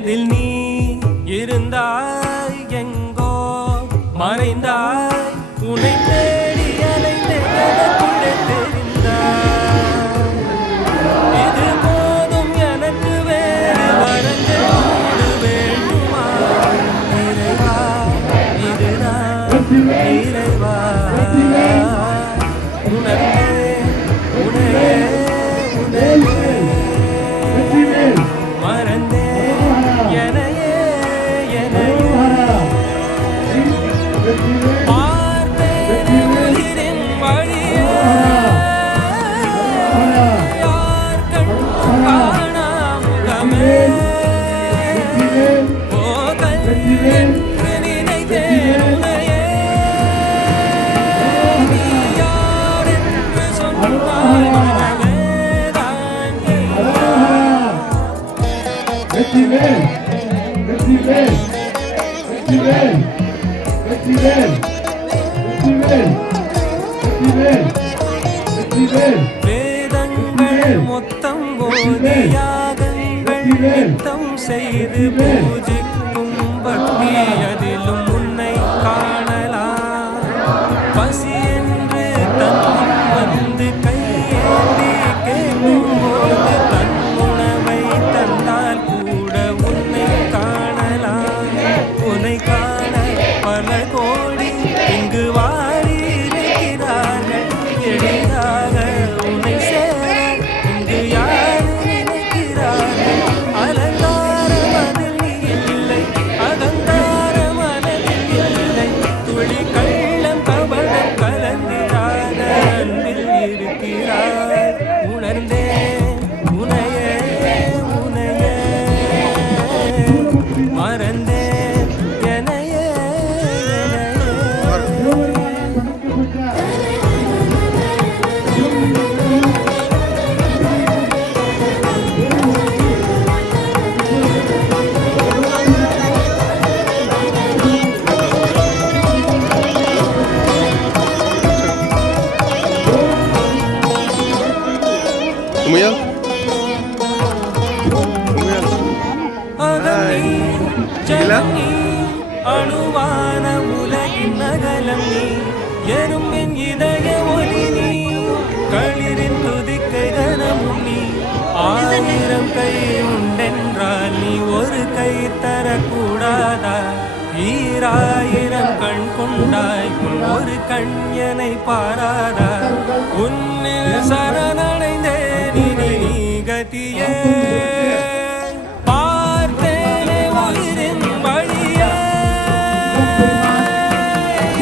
மனதில் நீ இருந்தாய் எங்கோ மறைந்தாய் உன்னை தேடி அலைந்தேன் எனக்குள்ளே தெரிந்தாய் இது போதும் எனக்கு வேறு வரங்கள் வேண்டுமா இறைவா இதுதான் இறைவா உணர்ந்தே உனையே உனையே மறந்தே எனையே எனையே பார்த்தேன் உயிரின் வழியே யார் கண்டும் காணா முகமே போகல் என்று நினைத்தேன் உனையே நீ யார் என்று சொன்னாய் மனமே தான் வெற்றிவேல் வெற்றிவேல் வெற்றிவேல் வெற்றிவேல் வெற்றிவேல் வெற்றிவேல் வெற்றிவேல் வேதங்கள் மொத்தம் ஓதி யாகங்கள் நித்தம் செய்து பூஜிக்கும் பக்தி அதிலும் உன்னை காணலாம் பசி என்று தன் முன் வந்து கையேந்தி கேட்கும் போது தன் உணவை தந்தால் கூட உன்னை காணலாம் உன்னை காண பல கோடி இங்கு வாரி இருக்கிறார்கள் எளிதாக உன்னை சேர இங்கு யார் நினைக்கிறார்கள் அலங்கார மனதில் இல்லை அகங்கார மனதில் இல்லை துளி கள்ளம் கபடம் கலந்திராத அன்பில் இருக்கிறாய் உணர்ந்தேன் உனையே உனையே மறந்தேன் எனையே Umuya? அகமீ ஜனமீ அணுவான உலகின் நகலம் நீ எறும்பின் இதய ஒளி நீ களிரின் துதிக்கை கனமும் நீ ஆயிரம் கை உண்டென்றால் நீ ஒரு கை தரக்கூடாதா ஈராயிரம் கண் கொண்டாய் உன் ஒரு கண்யனை பாராதா உன்னில் சரணடைந்தேன் இனி நீ கதியே பார்த்தேனே உயிரின் வழியே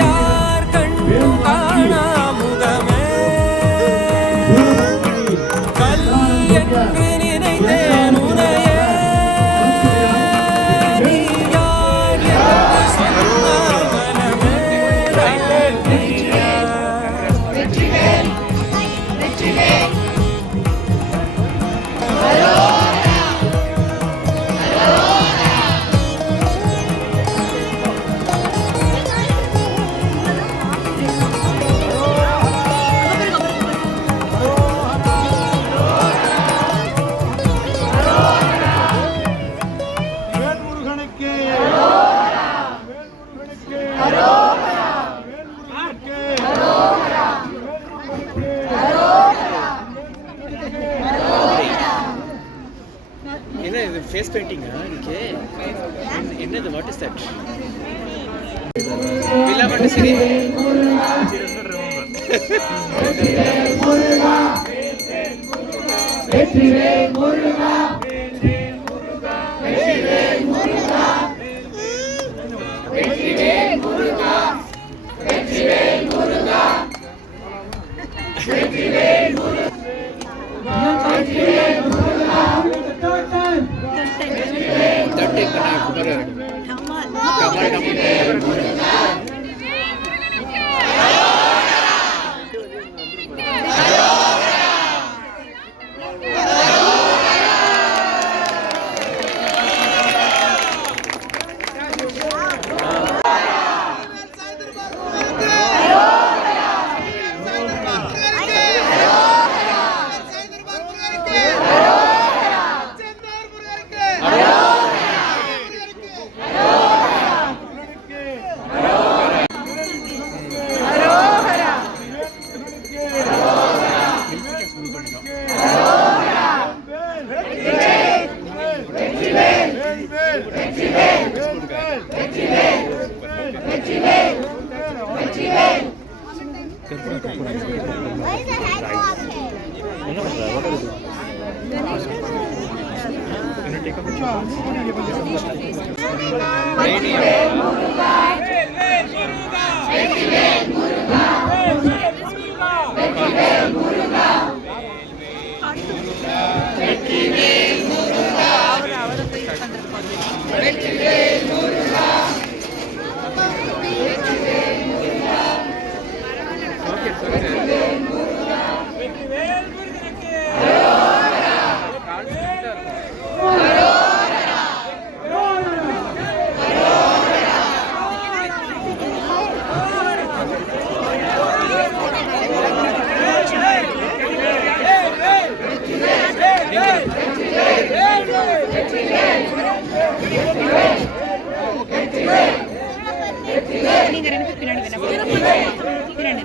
யார் கண்டும் காணா முகமே கல் என்று நினைத்தேன் உனையே நீ யார் என்று சொன்னாய் மனமே நீயா வெற்றிவேல் வெற்றிவேல் வேல்முருகனுக்கு வேல்முருகனுக்கு என்ன இது ஃபேஸ் பெயிண்டிங்கா இன்னைக்கு என்னது வாட் இஸ் தட் வில்லா மட்டும் சரி வெற்றிவேல் முருகா வெற்றிவேல் முருகா வெற்றிவேல் முருகா வெற்றிவேல் முருகா வெற்றிவேல் முருகா வெற்றிவேல் முருகா தட்டு பண்ண குமார் வெற்றிவேல் முருகா Why is the head go up here?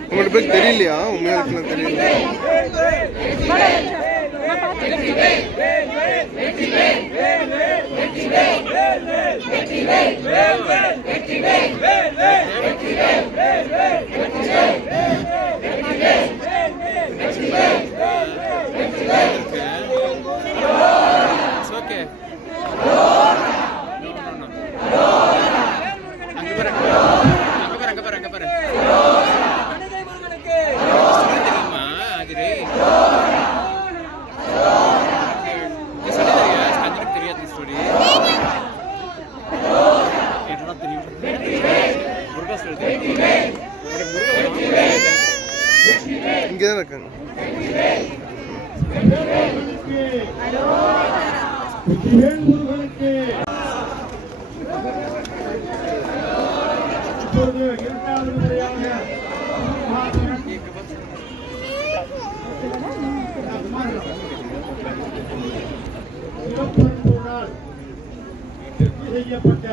உங்களுக்கு பேர் தெரியலையா உண்மையாக தெரியல இங்கே தான் இருக்காங்க செய்யப்பட்ட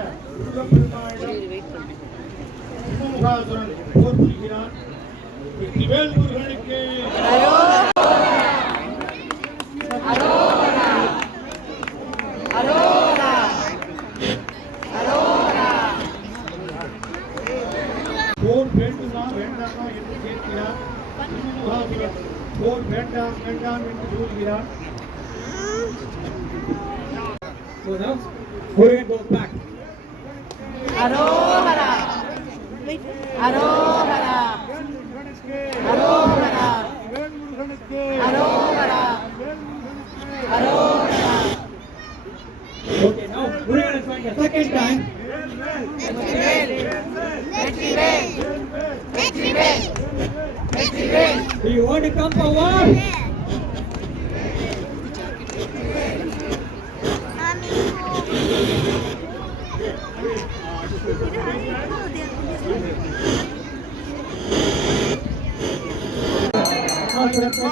முகாசுரன் போர் புரிகிறான். வெற்றிவேல் முருகனுக்கு போர் வேண்டுமா வேண்டாமா என்று கேட்கிறார். முகாசுரன் போர் வேண்டாம் வேண்டாம் என்று கூறுகிறான். Murugan goes back. Arohara. Arohara. Arohara. Arohara. Arohara. Okay, now Murugan is going the second time. Vetrivel. Vetrivel. Vetrivel. Do you want to come forward?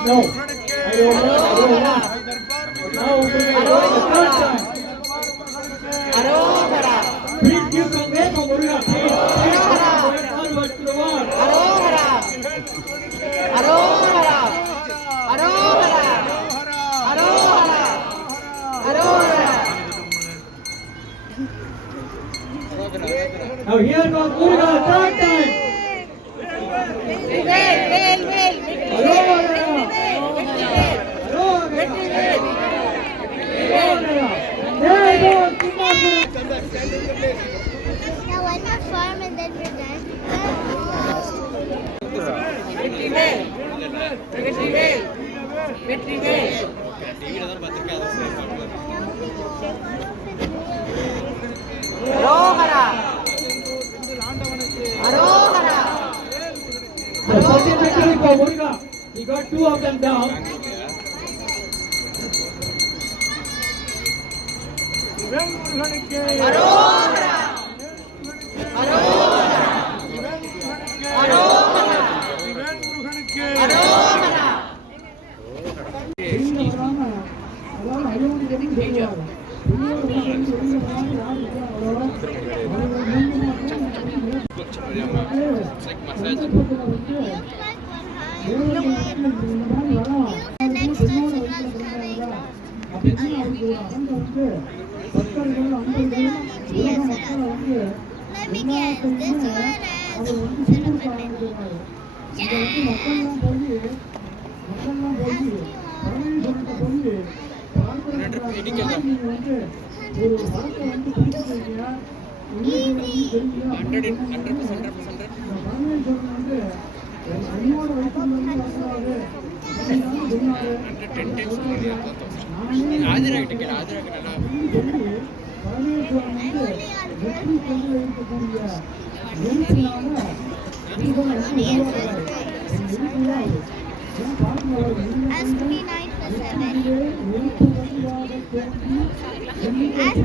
No, I don't want. Now we're going the third time. Arohara. Please give some way for Murugan. Please onwards to the wall. Arohara. Arohara. Arohara. Arohara. Arohara. Now here comes Murugan, third time. Vetrivel. Now why not farm and then we're done? Vetrivel. Arohara. Arohara. The second victory for Murugan. He got two of them down. Arohara. Arohara. Arohara. Arohara. It's like massage. The next one's not coming. Let me guess. This one has Ask me 9 plus 7. Ask me 9.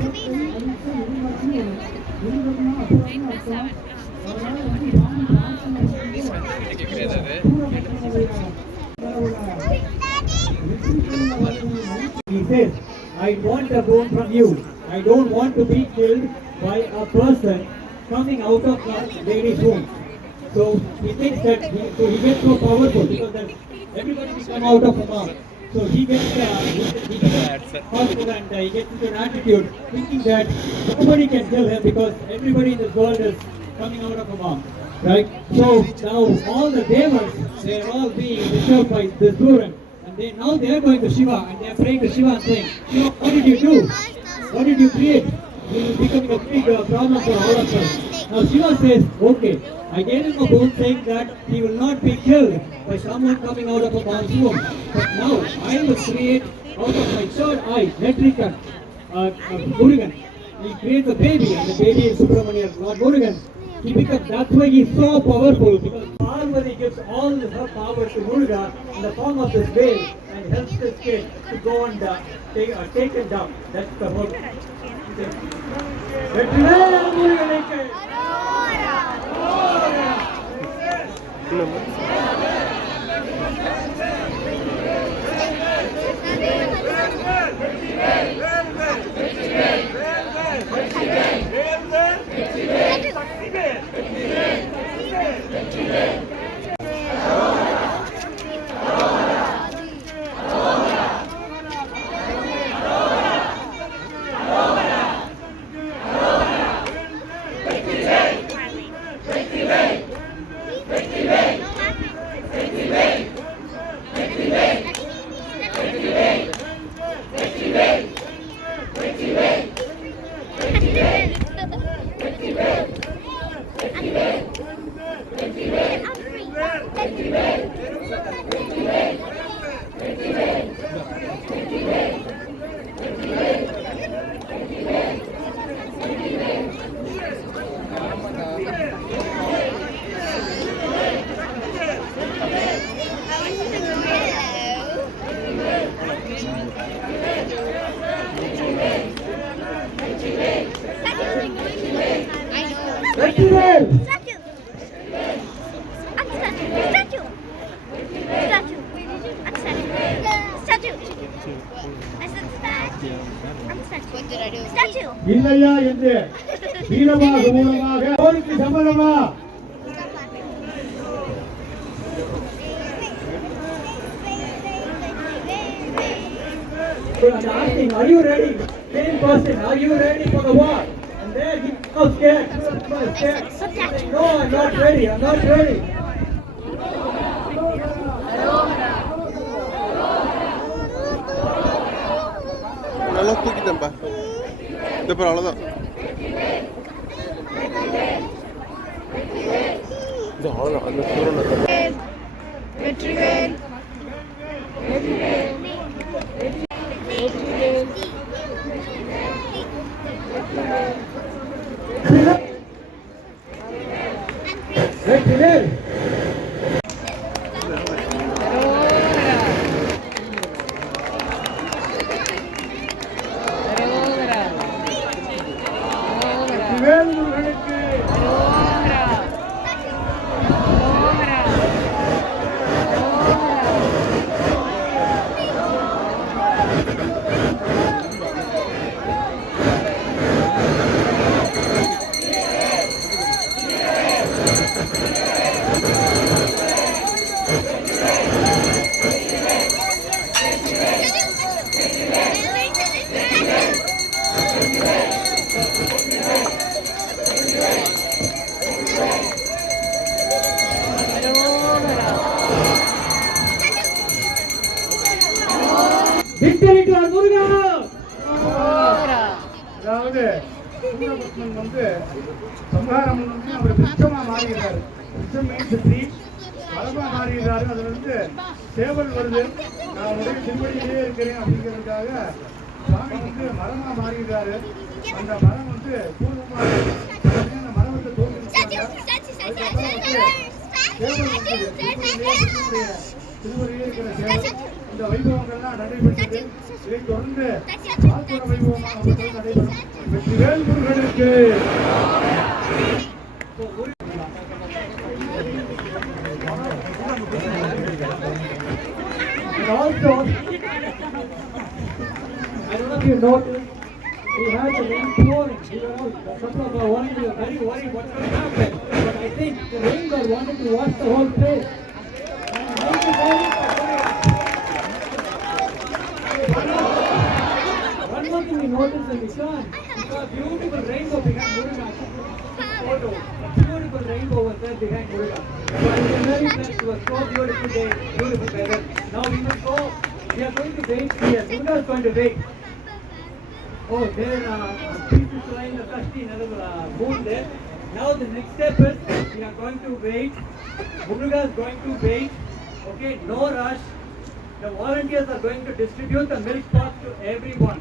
He says, I want a bone from you. I don't want to be killed by a person coming out of a lady's womb. So he thinks that he gets so powerful because that everybody will come out of a mom. So he gets powerful and he gets into an attitude thinking that nobody can kill him because everybody in this world is coming out of a mom. Right? So now all the devas, they are all being disturbed by this Duran. And now they are going to Shiva and they are praying to Shiva and saying, Shiva, what did you do? What did you create? This is becoming a big problem for all of us. Now Shiva says, okay, I gave him a boon saying that he will not be killed by someone coming out of a mom's womb. But now I will create out of my third eye, Netrika, Murugan. He creates a baby and the baby is Subramanian, not Murugan. He becomes, that's why he is so powerful because Parvati gives all her power to Muruga in the form of this whale and helps this kid to go and take him down. That's the whole thing. இல்லையா என்று வீரமாக மூலமாக போருக்கு சம்மதமா? Asking, are you ready? Same person, are you ready for the war? And there he was scared. No, I'm not ready. I'm not ready. நல்லா தூக்கிட்டேன்ப்பா இந்த அப்புறம் அவ்வளோதான் இது அவ்வளோதான் அந்த சூரன் வெற்றிவேல் வெற்றிவேல் சம்ஹாரம் பண்ணி அவர் விருட்சமா மாறுகிறாரு. விருட்சம் மீன்ஸ் ட்ரீ, மரமா மாறுகிறாரு. அதுல இருந்து சேவல் வருது, நான் உடைய திருவடியிலே இருக்கிறேன் அப்படிங்கிறதுக்காக சுவாமி வந்து மரமா மாறுகிறாரு. அந்த மரம் வந்து பூர்வமா அந்த மரத்தை தோன்றிருக்காங்க. அதுக்கப்புறம் வந்து சேவல் வந்து திருவடியிலே இருக்கிற சேவல். இந்த வைபவங்கள்லாம் நடைபெற்றது. இதை தொடர்ந்து ஆத்ம வைபவமாக அவர்கள் நடைபெறும். வெற்றிவேல் முருகனுக்கு. And also, I don't know if you noticed, we had the rain pouring. We were out. Some of our wanted to be very worried what's going to happen. But I think the rain god wanted to wash the whole place. And thank you very much. One more thing we noticed when we turned, we saw a beautiful rainbow behind Muruga. Photo. Beautiful rainbow was there behind Muruga. So I was very blessed. It was so beautiful day, beautiful weather. Now we must go. We are going to wait here. Muruga is going to wait. Oh, there pieces lying the dusty, another moon there. Now the next step is we are going to wait. Muruga is going to wait. Okay, no rush. The volunteers are going to distribute the milk pots to everyone.